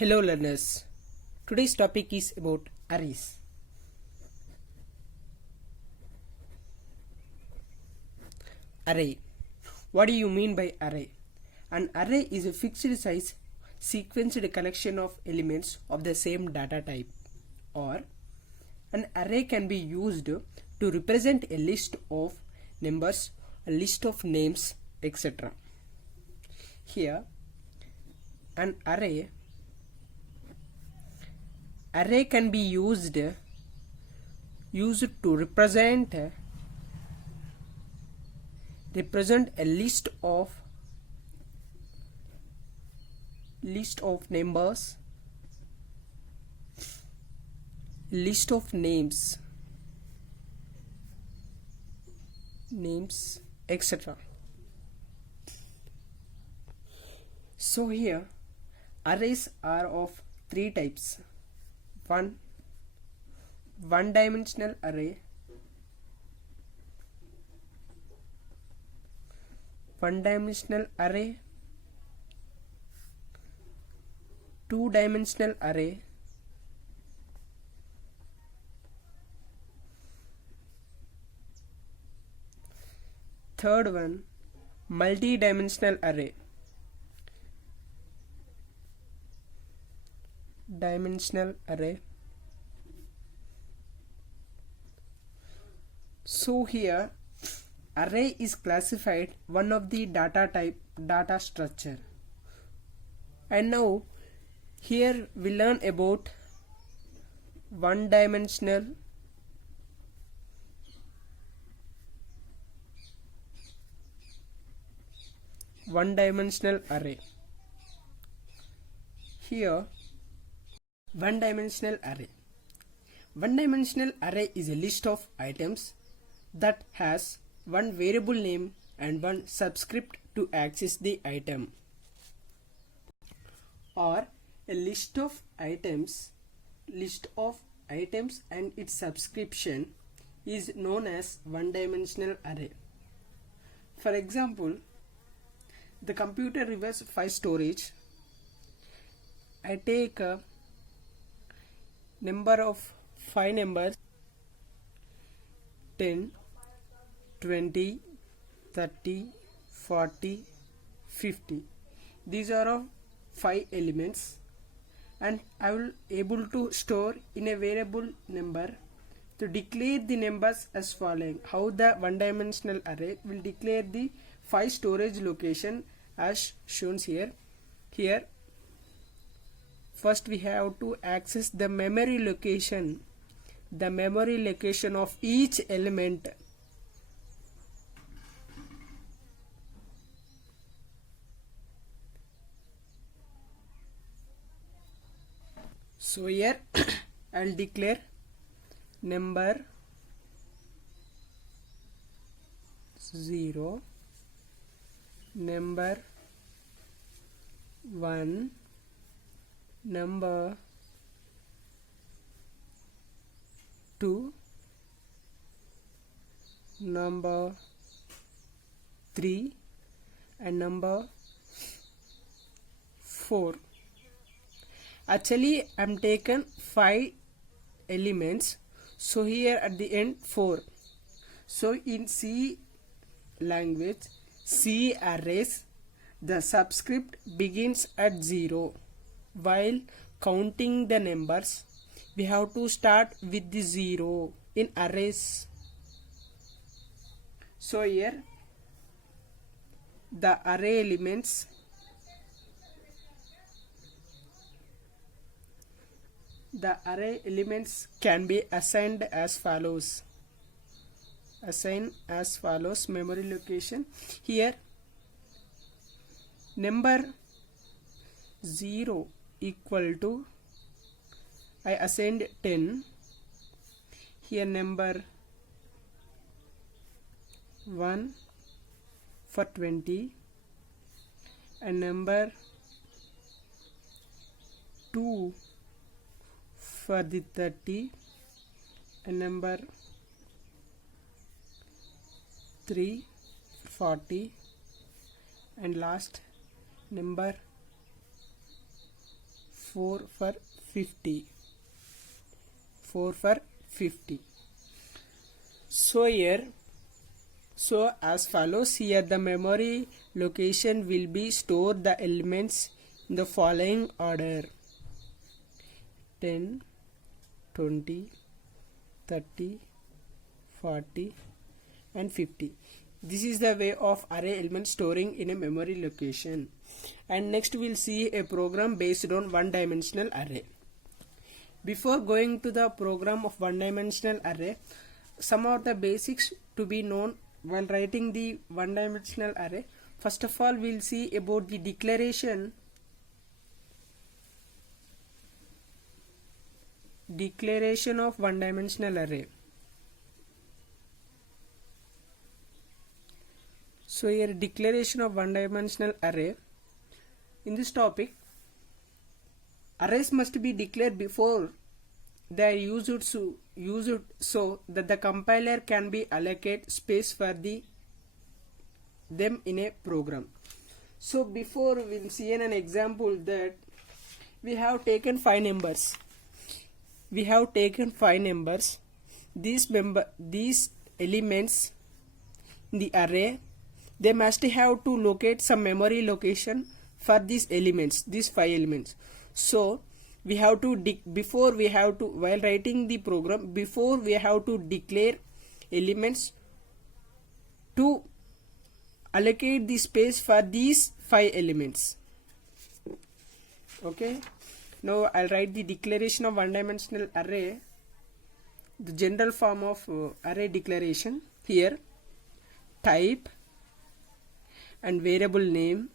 Hello learners, today's topic is about arrays. Array. What do you mean by array? An array is a fixed size sequenced collection of elements of the same data type, or an array can be used to represent a list of numbers, a list of names, etc. Here an array can be used to represent a list of numbers, list of names, etc. So here arrays are of three types. One dimensional array, two dimensional array, third one multi-dimensional array. So here array is classified one of the data type data structure. And now here we learn about one dimensional array. Here one dimensional array is a list of items that has one variable name and one subscript to access the item, or a list of items and its subscription is known as one dimensional array. For example, the computer reverse file storage. I take a number of 5 numbers 10, 20, 30, 40, 50. These are of 5 elements, and I will able to store in a variable number to declare the numbers as following. How the one dimensional array will declare the 5 storage location as shown here. Here first we have to access the memory location of each element. So here I'll declare number 0, number 1, number 2, number 3, and number 4. Actually I'm taken 5 elements, so here at the end 4. So in C language, C arrays, the subscript begins at 0. While counting the numbers, we have to start with the 0 in arrays. So here the array elements can be assigned as follows. Memory location. Here number 0 equal to, I assigned 10. Here number 1 for 20, and number 2 for the 30, and number 3 40, and last number 4 for 50. 4 for 50. So here, so as follows, here the memory location will be store the elements in the following order: 10, 20, 30, 40 and 50. This is the way of array element storing in a memory location. And next we'll see a program based on one-dimensional array. Before going to the program of one-dimensional array, some of the basics to be known while writing the one-dimensional array. First of all, we'll see about the declaration of one-dimensional array. So here, declaration of one-dimensional array. In this topic, arrays must be declared before they are used so that the compiler can be allocate space for them in a program. So before we'll see an example that we have taken 5 numbers. These elements in the array, they must have to locate some memory location for these elements, these 5 elements. So we have to while writing the program, before we have to declare elements to allocate the space for these 5 elements. Okay, now I'll write the declaration of one-dimensional array, the general form of array declaration. Here, type and variable name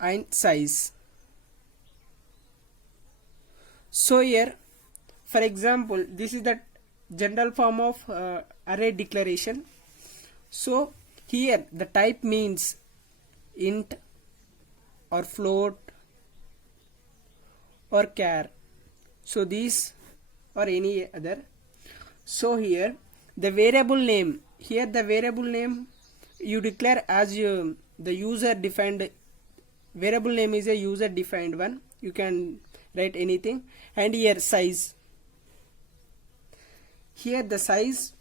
and size. So here, for example, this is the general form of array declaration. So here the type means int or float or char, so these or any other. So here the variable name, you declare as the user defined. Variable name is a user defined one, you can write anything. And here size, here the size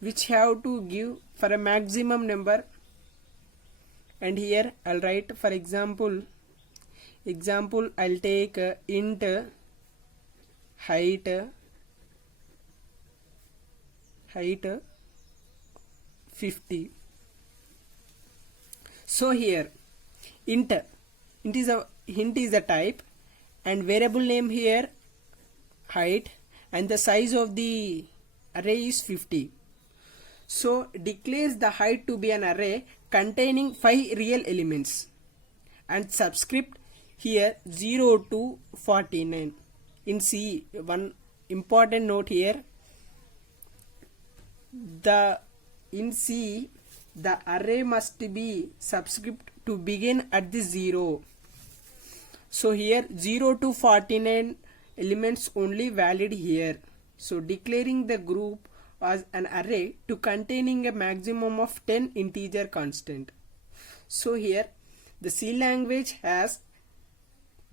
which have to give for a maximum number. And here I'll write, for example I'll take int height 50. So here int is a type, and variable name here height, and the size of the array is 50. So declares the height to be an array containing 5 real elements, and subscript here 0 to 49. In C, one important note here, in C the array must be subscript to begin at the 0. So here 0 to 49 elements only valid here. So declaring the group as an array to containing a maximum of 10 integer constant. So here the C language has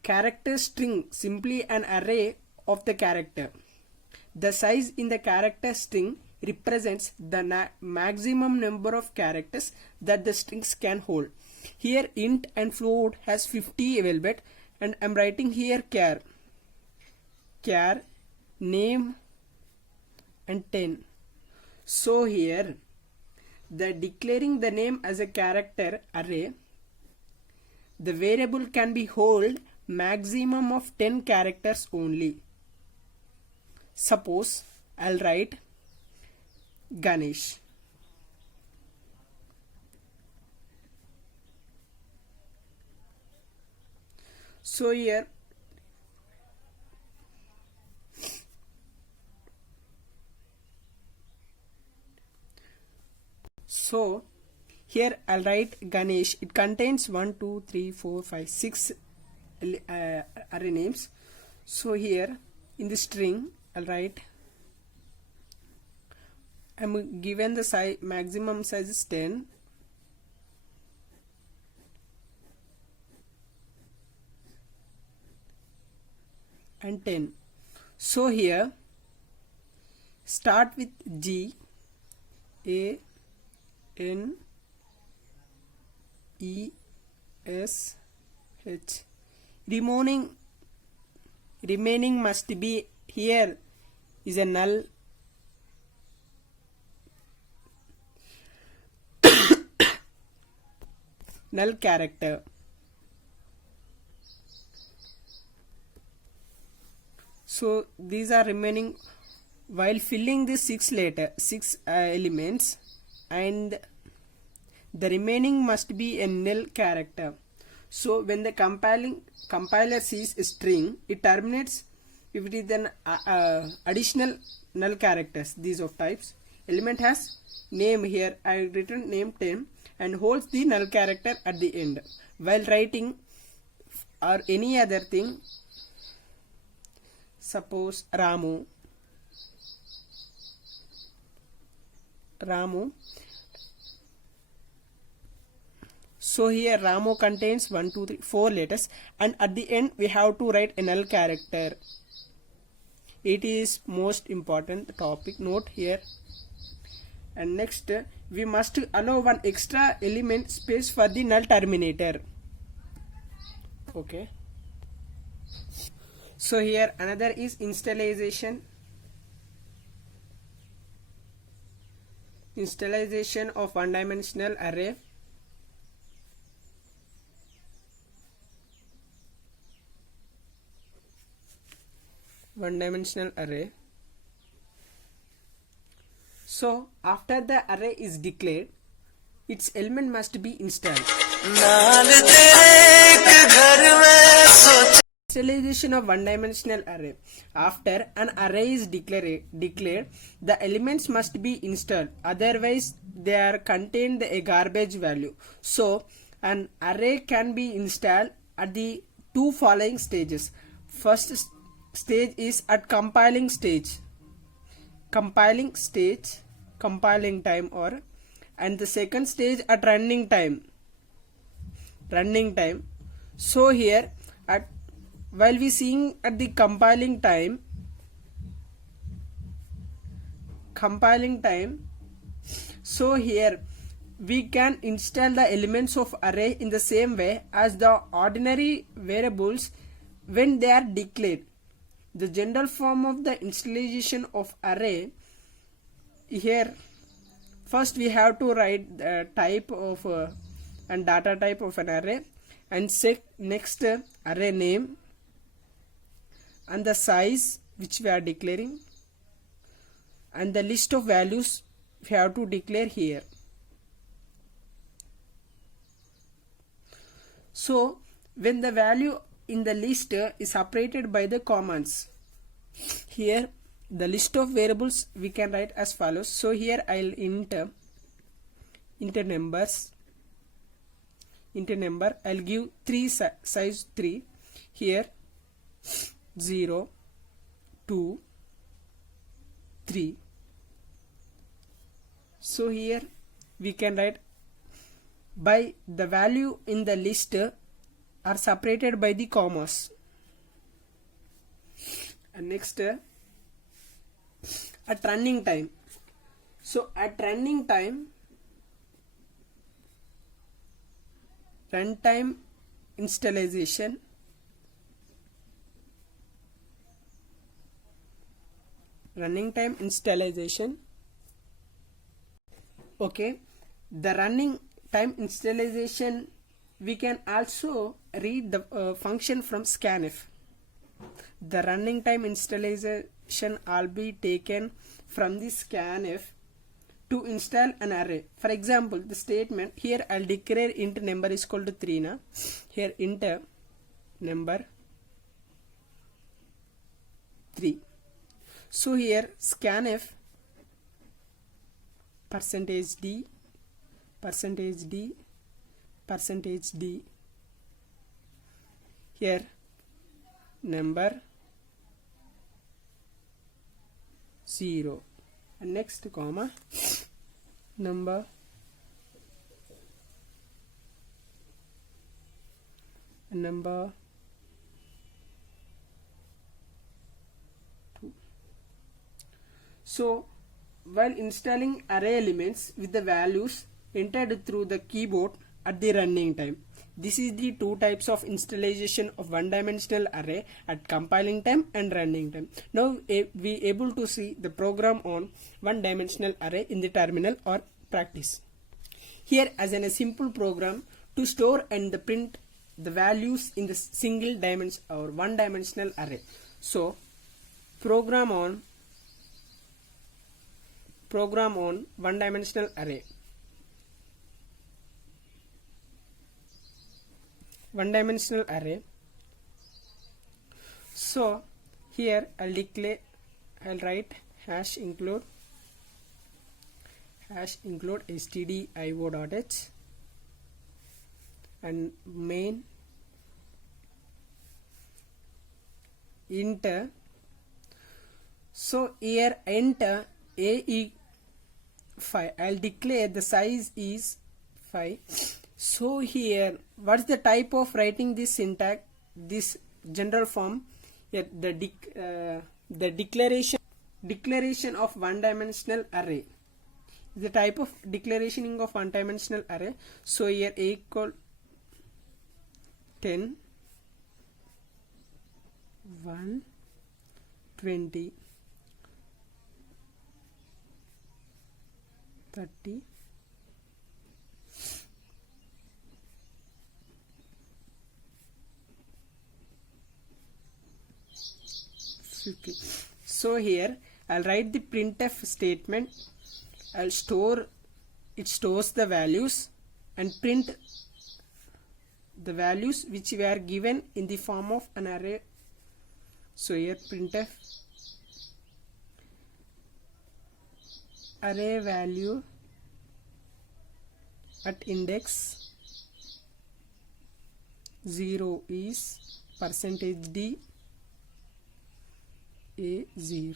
character string, simply an array of the character. The size in the character string represents the maximum number of characters that the strings can hold. Here int and float has 50 available, and I'm writing here char name and 10. So here the declaring the name as a character array, the variable can be hold maximum of 10 characters only. Suppose I'll write Ganesh. So here I'll write Ganesh. It contains 1, 2, 3, 4, 5, 6 array names. So here in the string I'll write, I'm given the size, maximum size is 10, and 10. So here start with G, A, N, E, S, H. Remaining must be here is a null null character. So these are remaining. While filling the six elements, and the remaining must be a null character. So when the compiler sees a string, it terminates if it is an additional null characters. These of types. Element has name. Here I written name 10 and holds the null character at the end. While writing or any other thing, suppose Ramu. So here Ramu contains 1, 2, 3, 4 letters, and at the end we have to write a null character. It is most important topic, note here. And next we must allow one extra element space for the null terminator. Okay. So here another is initialization of one-dimensional array. So after the array is declared, its element must be installed. Initialization of one-dimensional array. After an array is declared, the elements must be installed. Otherwise, they are contained a garbage value. So, an array can be installed at the two following stages. First stage is at compiling time, and the second stage at running time. So here while we seeing at the compiling time, so here we can install the elements of array in the same way as the ordinary variables when they are declared. The general form of the initialization of array, here first we have to write the type of and data type of an array, and next array name and the size which we are declaring, and the list of values we have to declare here. So when the value in the list is separated by the commas, here the list of variables we can write as follows. So here I'll int number, I'll give 3 size 3, here 0, 2, 3. So here we can write by the value in the list are separated by the commas. And next at running time. So at running time, runtime initialization, okay. The running time initialization, we can also read the function from scanf. The running time initialization will be taken from the scanf to install an array. For example, the statement here I'll declare int number is equal to 3 now. Here int number 3. So here scanf %d here number 0, and next comma number So while installing array elements with the values entered through the keyboard at the running time. This is the two types of installation of one-dimensional array at compiling time and running time. Now we able to see the program on one-dimensional array in the terminal or practice. Here as in a simple program to store and print the values in the single dimension or one-dimensional array. So program on one-dimensional array. One-dimensional array. So here I'll write hash include stdio.h and main enter. So here enter a 5. I'll declare the size is 5. So here what's the type of writing this syntax, this general form? Here the declaration of one-dimensional array, the type of declaration of one-dimensional array. So here a equal 10 1 20 30 50. So here I'll write the printf statement. It stores the values and print the values which were given in the form of an array. So here printf array value at index 0 is %d a0.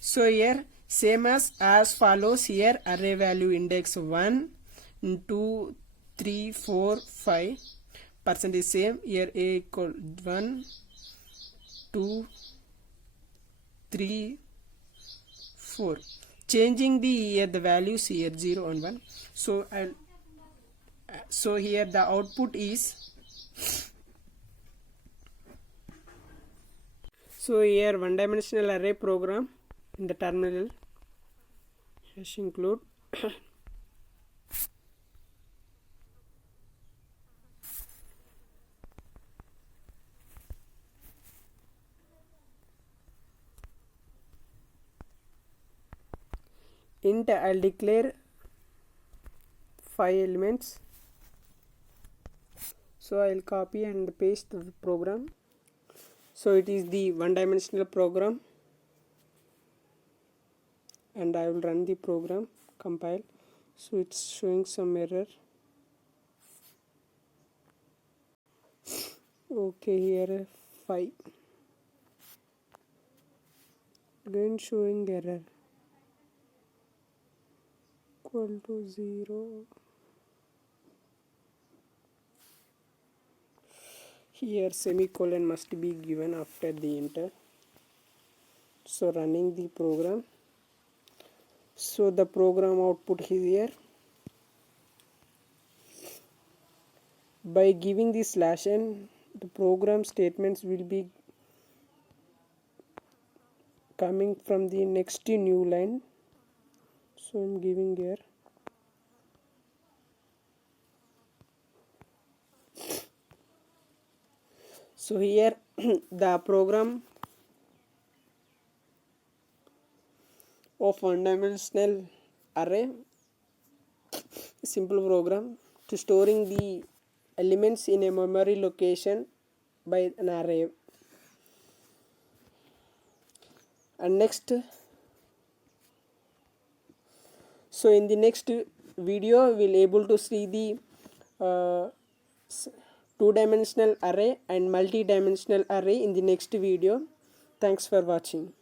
So here same as follows. Here array value index 1 2 3 4 5 % same. Here a equal 1 2 3 4, changing the values here 0 and 1. So here the output is, so here one-dimensional array program in the terminal hash include int. I'll declare 5 elements. So I'll copy and paste the program. So it is the one-dimensional program, and I will run the program, compile. So it's showing some error. Okay, here 5 again showing error equal to 0. Here semicolon must be given after the enter. So running the program. So the program output is here. By giving the /n, the program statements will be coming from the next new line. So I'm giving here so here the program of one-dimensional array, simple program to storing the elements in a memory location by an array. And next, so in the next video we'll able to see the two-dimensional array and multi-dimensional array in the next video. Thanks for watching.